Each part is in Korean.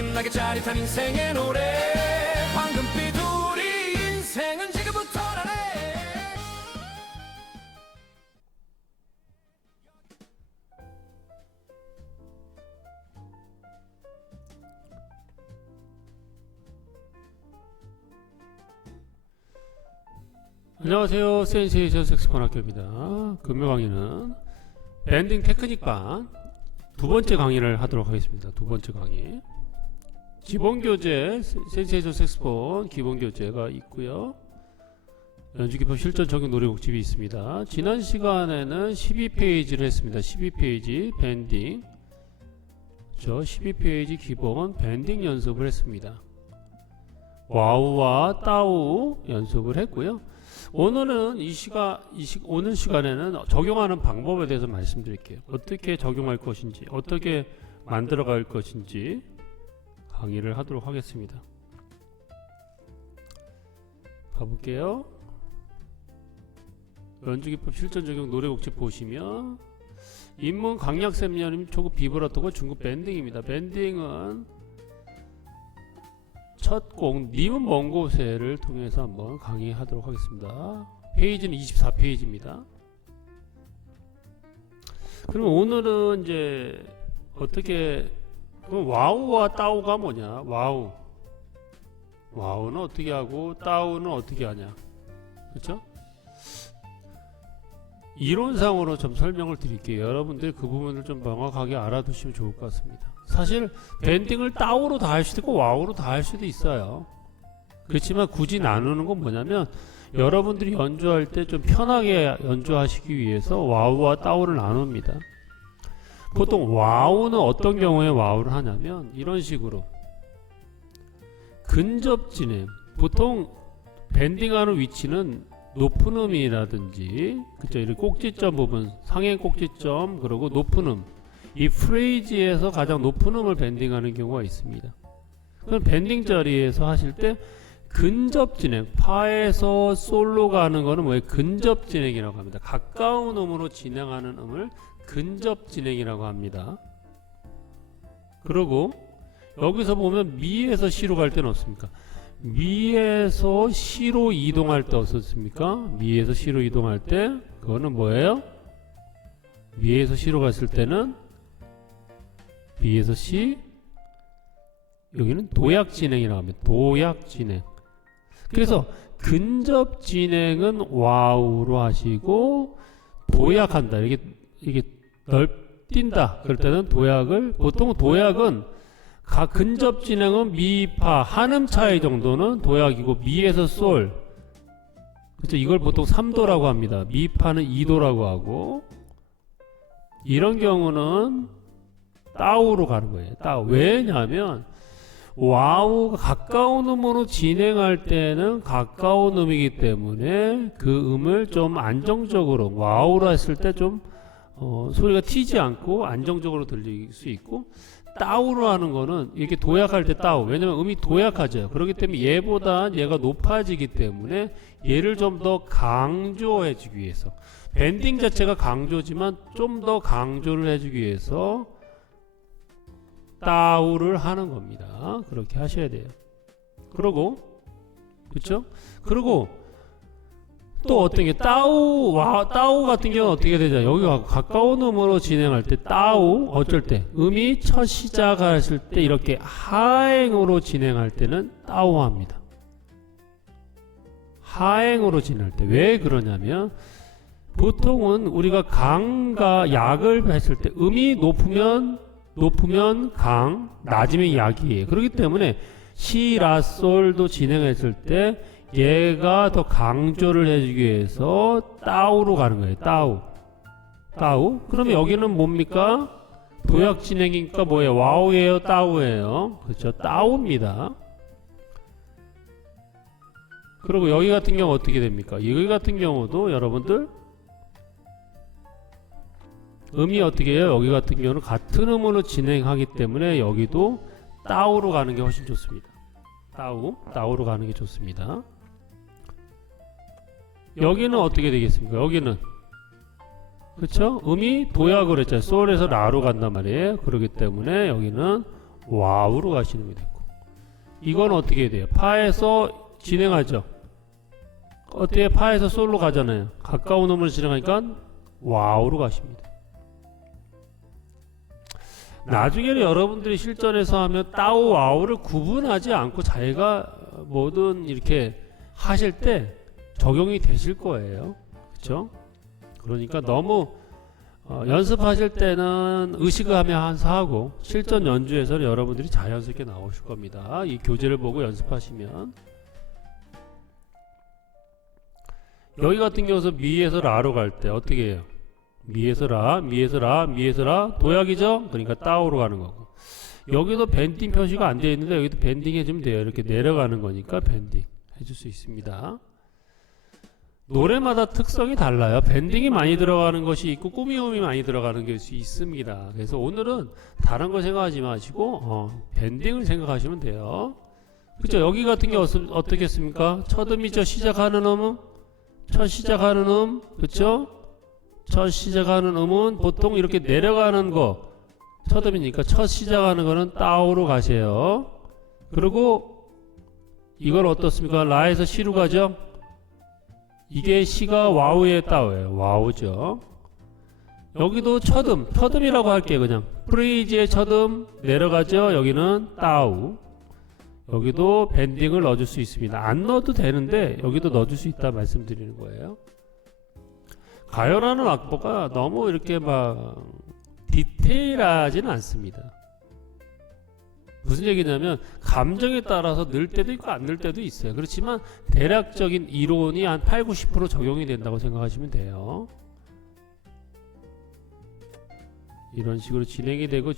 신나게 짜릿한 인생의 노래 황금빛 우리 인생은 지금부터라네. 안녕하세요. 센세이션 색스폰 학교입니다. 금요 강의는 밴딩 테크닉반 두 번째 강의를 하도록 하겠습니다. 두 번째 강의. 기본 교재 센세이션 색스폰 기본 교재가 있고요. 연주기법 실전 적용 노래곡집이 있습니다. 지난 시간에는 12페이지를 했습니다. 12페이지 밴딩. 저 12페이지 기본 밴딩 연습을 했습니다. 와우와 따우 연습을 했고요. 오늘은 오늘 시간에는 적용하는 방법에 대해서 말씀드릴게요. 어떻게 적용할 것인지, 어떻게 만들어갈 것인지 강의를 하도록 하겠습니다. 가볼게요. 연주기법 실전 적용 노래곡집 보시면 인문 강약 셈녀님 초급 비브라토가 중급 밴딩입니다. 밴딩은 첫 곡 님은 먼 곳에를 통해서 한번 강의하도록 하겠습니다. 페이지는 24페이지입니다. 그럼 오늘은 이제 어떻게 와우와 따우가 뭐냐? 와우는 어떻게 하고 따우는 어떻게 하냐? 그렇죠? 이론상으로 좀 설명을 드릴게요. 여러분들 그 부분을 좀 명확하게 알아두시면 좋을 것 같습니다. 사실 밴딩을 따우로 다 할 수도 있고 와우로 다 할 수도 있어요. 그렇지만 굳이 나누는 건 뭐냐면 여러분들이 연주할 때 좀 편하게 연주하시기 위해서 와우와 따우를 나눕니다. 보통 와우는 어떤 경우에 와우를 하냐면 이런 식으로 근접 진행, 보통 밴딩하는 위치는 높은 음이라든지 그쵸, 이런 꼭지점 부분, 상행 꼭지점, 그리고 높은 음, 이 프레이즈에서 가장 높은 음을 밴딩하는 경우가 있습니다. 그럼 밴딩 자리에서 하실 때 근접 진행, 파에서 솔로 가는 거는 뭐예요? 근접 진행이라고 합니다. 가까운 음으로 진행하는 음을 근접 진행이라고 합니다. 그리고 여기서 보면 미에서 시로 갈 때는 없습니까? 미에서 시로 이동할 때 어떻습니까? 미에서 시로 이동할 때 그거는 뭐예요? 미에서 시로 갔을 때는 B에서 C, 여기는 도약 진행이라고 합니다. 도약 진행. 그래서 근접 진행은 와우로 하시고 도약한다. 이게 넓뛴다. 그럴 때는 도약을, 보통 도약은 근접 진행은 미, 파, 한음 차이 정도는 도약이고 미에서 솔. 그렇죠? 이걸 보통 3도라고 합니다. 미, 파는 2도라고 하고 이런 경우는 따우로 가는 거예요. 따우. 왜냐하면 와우가 가까운 음으로 진행할 때는 가까운 음이기 때문에 그 음을 좀 안정적으로 와우로 했을 때 좀 소리가 튀지 않고 안정적으로 들릴 수 있고, 따우로 하는 거는 이렇게 도약할 때 따우. 왜냐면 음이 도약하죠. 그렇기 때문에 얘보다 얘가 높아지기 때문에 얘를 좀 더 강조해주기 위해서, 밴딩 자체가 강조지만 좀 더 강조를 해주기 위해서 따우를 하는 겁니다. 그렇게 하셔야 돼요. 그리고 그렇죠? 그리고 또 어떤 게 따우 같은 경우는 어떻게 되죠? 여기가 가까운 음으로 진행할 때 따우, 어쩔 때 음이 첫 시작하실 때 이렇게 하행으로 진행할 때는 따우합니다. 하행으로 진행할 때. 왜 그러냐면 보통은 우리가 강과 약을 했을 때 음이 높으면 강, 낮으면 약이에요. 그렇기 때문에 시, 라, 솔도 진행했을 때 얘가 더 강조를 해주기 위해서 따우로 가는 거예요. 따우. 그러면 여기는 뭡니까? 도약 진행이니까 뭐예요? 와우예요? 따우예요? 그렇죠? 따우입니다. 그리고 여기 같은 경우 어떻게 됩니까? 여기 같은 경우도 여러분들 음이 어떻게 해요? 여기 같은 경우는 같은 음으로 진행하기 때문에 여기도 따우로 가는 게 훨씬 좋습니다. 따우로 가는 게 좋습니다. 여기는 어떻게 되겠습니까? 여기는 그쵸? 음이 도약을 했잖아요. 솔에서 라로 간단 말이에요. 그렇기 때문에 여기는 와우로 가시는 게 됐고, 이건 어떻게 돼요? 파에서 진행하죠. 어떻게 파에서 솔로 가잖아요. 가까운 놈을 진행하니까 와우로 가십니다. 나중에는 여러분들이 실전에서 하면 따오 와우를 구분하지 않고 자기가 뭐든 이렇게 하실 때 적용이 되실 거예요. 그렇죠? 그러니까 너무 연습하실 때는 의식을 하면서 하고 실전 연주에서는 여러분들이 자연스럽게 나오실 겁니다. 이 교재를 보고 연습하시면. 여기 같은 경우서 미에서 라로 갈 때 어떻게 해요? 미에서 라, 미에서 라, 미에서 라, 도약이죠? 그러니까 따오로 가는 거고. 여기도 밴딩 표시가 안 되어 있는데 여기도 밴딩 해주면 돼요. 이렇게 내려가는 거니까 밴딩 해줄 수 있습니다. 노래마다 특성이 달라요. 밴딩이 많이 들어가는 것이 있고 꾸미움이 많이 들어가는 것이 있습니다. 그래서 오늘은 다른 거 생각하지 마시고 밴딩을 생각하시면 돼요. 그죠? 여기 같은 경우 어떻겠습니까? 첫 음이죠. 시작하는 음은 첫 시작하는 그쵸? 첫 시작하는 음은 보통 이렇게 내려가는 거 첫 음이니까 첫 시작하는 거는 따오로 가세요. 그리고 이건 어떻습니까? 라에서 시로 가죠? 이게 시가 와우의 따오예요. 와우죠. 여기도 첫음이라고 할게요. 그냥 프레이즈의 첫음 내려가죠. 여기는 따우. 여기도 밴딩을 넣어줄 수 있습니다. 안 넣어도 되는데 여기도 넣어줄 수 있다 말씀드리는 거예요. 가요라는 악보가 너무 이렇게 막 디테일하지는 않습니다. 무슨 얘기냐면 감정에 따라서 늘 때도 있고 안 늘 때도 있어요. 그렇지만 대략적인 이론이 한 8, 90% 적용이 된다고 생각하시면 돼요. 이런 식으로 진행이 되고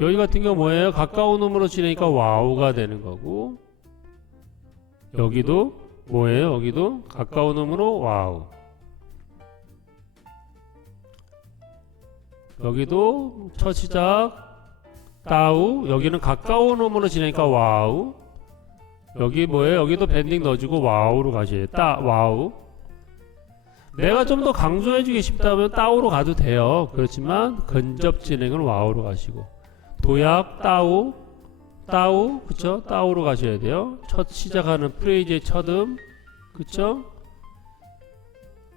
여기 같은 경우 뭐예요? 가까운 음으로 진행하니까 와우가 되는 거고, 여기도 뭐예요? 여기도 가까운 음으로 와우. 여기도 첫 시작 따우. 여기는 가까운 음으로 진행하니까 와우. 여기 뭐예요? 여기도 밴딩 넣어주고 와우로 가셔야 돼요. 와우. 내가 좀 더 강조해주고 싶다면 따우로 가도 돼요. 그렇지만 근접 진행은 와우로 가시고, 도약 따우 그쵸? 따우로 가셔야 돼요. 첫 시작하는 프레이즈의 첫음 그쵸?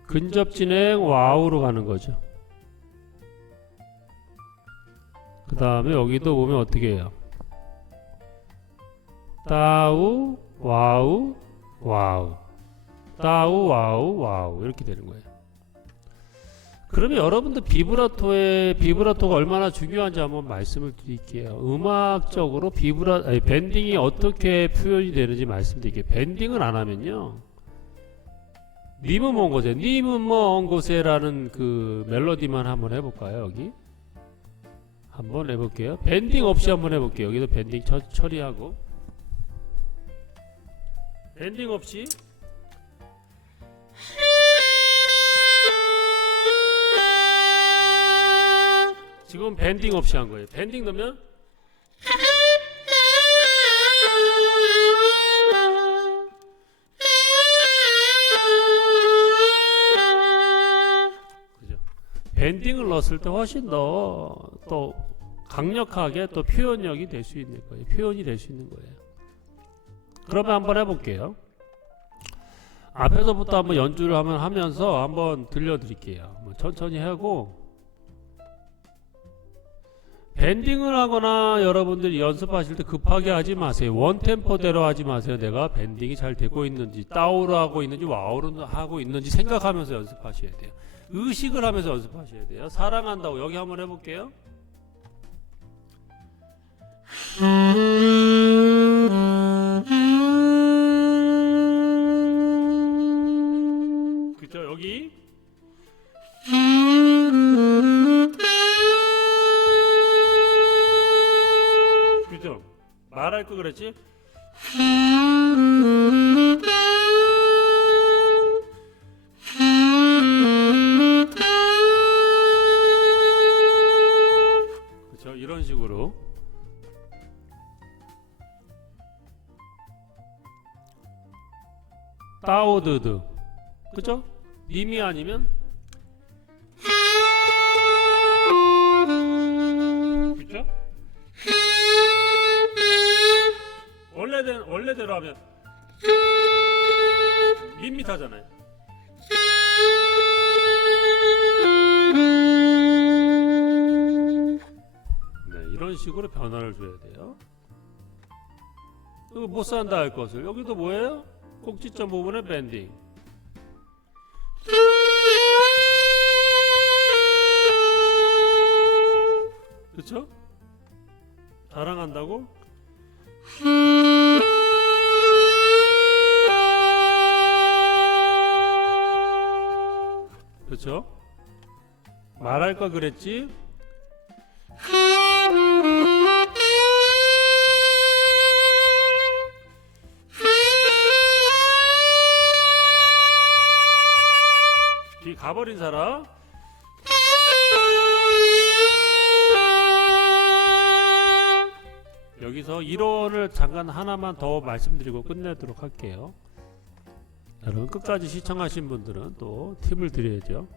근접 진행 와우로 가는 거죠. 그 다음에 여기도 보면 어떻게 해요? 따우 와우 와우 따우 와우 와우 이렇게 되는 거예요. 그러면 여러분들 비브라토가 얼마나 중요한지 한번 말씀을 드릴게요. 음악적으로 밴딩이 어떻게 표현이 되는지 말씀드릴게요. 밴딩을 안 하면요, 님은 먼 곳에, 님은 먼 곳에라는 그 멜로디만 한번 해볼까요? 여기 한번 해볼게요. 밴딩 없이 한번 해볼게요. 여기도 밴딩 처리하고, 밴딩 없이 지금 밴딩 없이 한 거예요. 밴딩 넣으면 그죠? 밴딩을 넣었을 때 훨씬 더 또 강력하게 또 표현력이 될 수 있는 거예요. 표현이 될 수 있는 거예요. 그러면 한번 해볼게요. 앞에서부터 한번 연주를 하면서 한번 들려드릴게요. 천천히 하고, 밴딩을 하거나 여러분들이 연습하실 때 급하게 하지 마세요. 원템포대로 하지 마세요. 내가 밴딩이 잘 되고 있는지, 따오로 하고 있는지, 와우로 하고 있는지 생각하면서 연습하셔야 돼요. 의식을 하면서 연습하셔야 돼요. 사랑한다고 여기 한번 해볼게요. 그쵸? 여기 그죠? 말할 거 그랬지? 그쵸? 이런 식으로 따오드드 그죠? 님이 아니면 그죠? 원래대로 하면 밋밋하잖아요. 네, 이런 식으로 변화를 줘야 돼요. 그리고 못 산다 할 것을 여기도 뭐예요? 꼭지점 부분에 밴딩. 그렇죠? 자랑한다고? 그렇죠? 말할 걸 그랬지? 뒤 가버린 사람. 여기서 이론을 잠깐 하나만 더 말씀드리고 끝내도록 할게요. 여러분 끝까지 시청하신 분들은 또 팁을 드려야죠.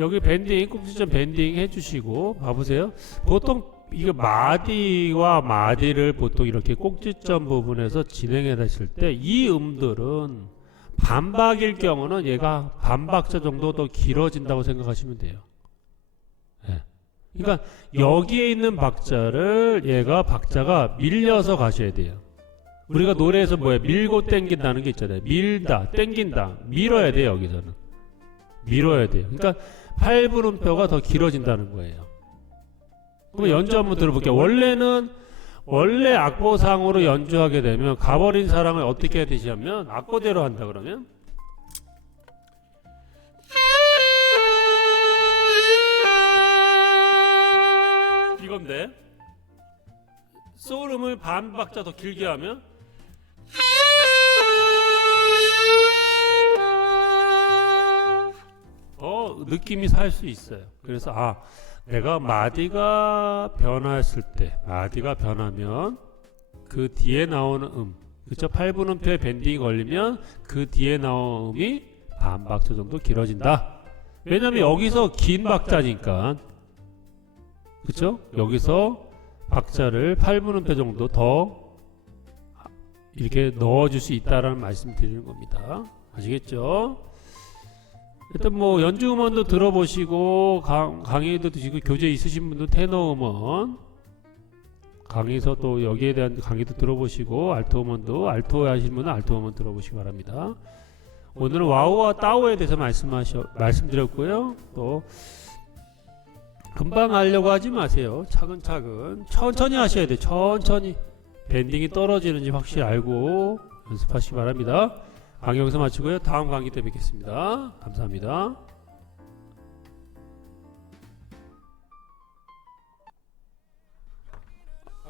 여기 밴딩, 꼭지점 밴딩 해주시고 봐보세요. 보통 이거 마디와 마디를 보통 이렇게 꼭지점 부분에서 진행해 하실 때 이 음들은 반박일 경우는 얘가 반박자 정도 더 길어진다고 생각하시면 돼요. 네. 그러니까 여기에 있는 박자를 얘가 박자가 밀려서 가셔야 돼요. 우리가 노래에서 뭐야 밀고 땡긴다는 게 있잖아요. 밀다, 땡긴다, 밀어야 돼요. 여기서는 밀어야 돼요. 그러니까 8분음표가 더 길어진다는 거예요. 그럼 연주 한번 들어볼게요. 원래 악보상으로 연주하게 되면 가버린 사랑을 어떻게 해야 되냐면 악보대로 한다 그러면 이건데 소름을 반 박자 더 길게 하면 느낌이 살 수 있어요. 그래서 내가 마디가 변화했을 때 마디가 변하면 그 뒤에 나오는 그쵸? 8분음표에 밴딩이 걸리면 그 뒤에 나오는 음이 반 박자 정도 길어진다. 왜냐면 여기서 긴 박자니까 그쵸? 여기서 박자를 8분음표 정도 더 이렇게 넣어줄 수 있다라는 말씀 드리는 겁니다. 아시겠죠? 일단 뭐 연주 음원도 들어보시고 강의도 드시고 교재 있으신 분들 테너 음원 강의에서 또 여기에 대한 강의도 들어보시고 알토 음원도 알토 하시는 분은 알토 음원 들어보시기 바랍니다. 오늘은 와우와 따오에 대해서 말씀드렸고요. 또 금방 하려고 하지 마세요. 차근차근 천천히 하셔야 돼요. 천천히 밴딩이 떨어지는지 확실히 알고 연습하시기 바랍니다. 강의 여기서 마치고요. 다음 강의 때 뵙겠습니다. 감사합니다.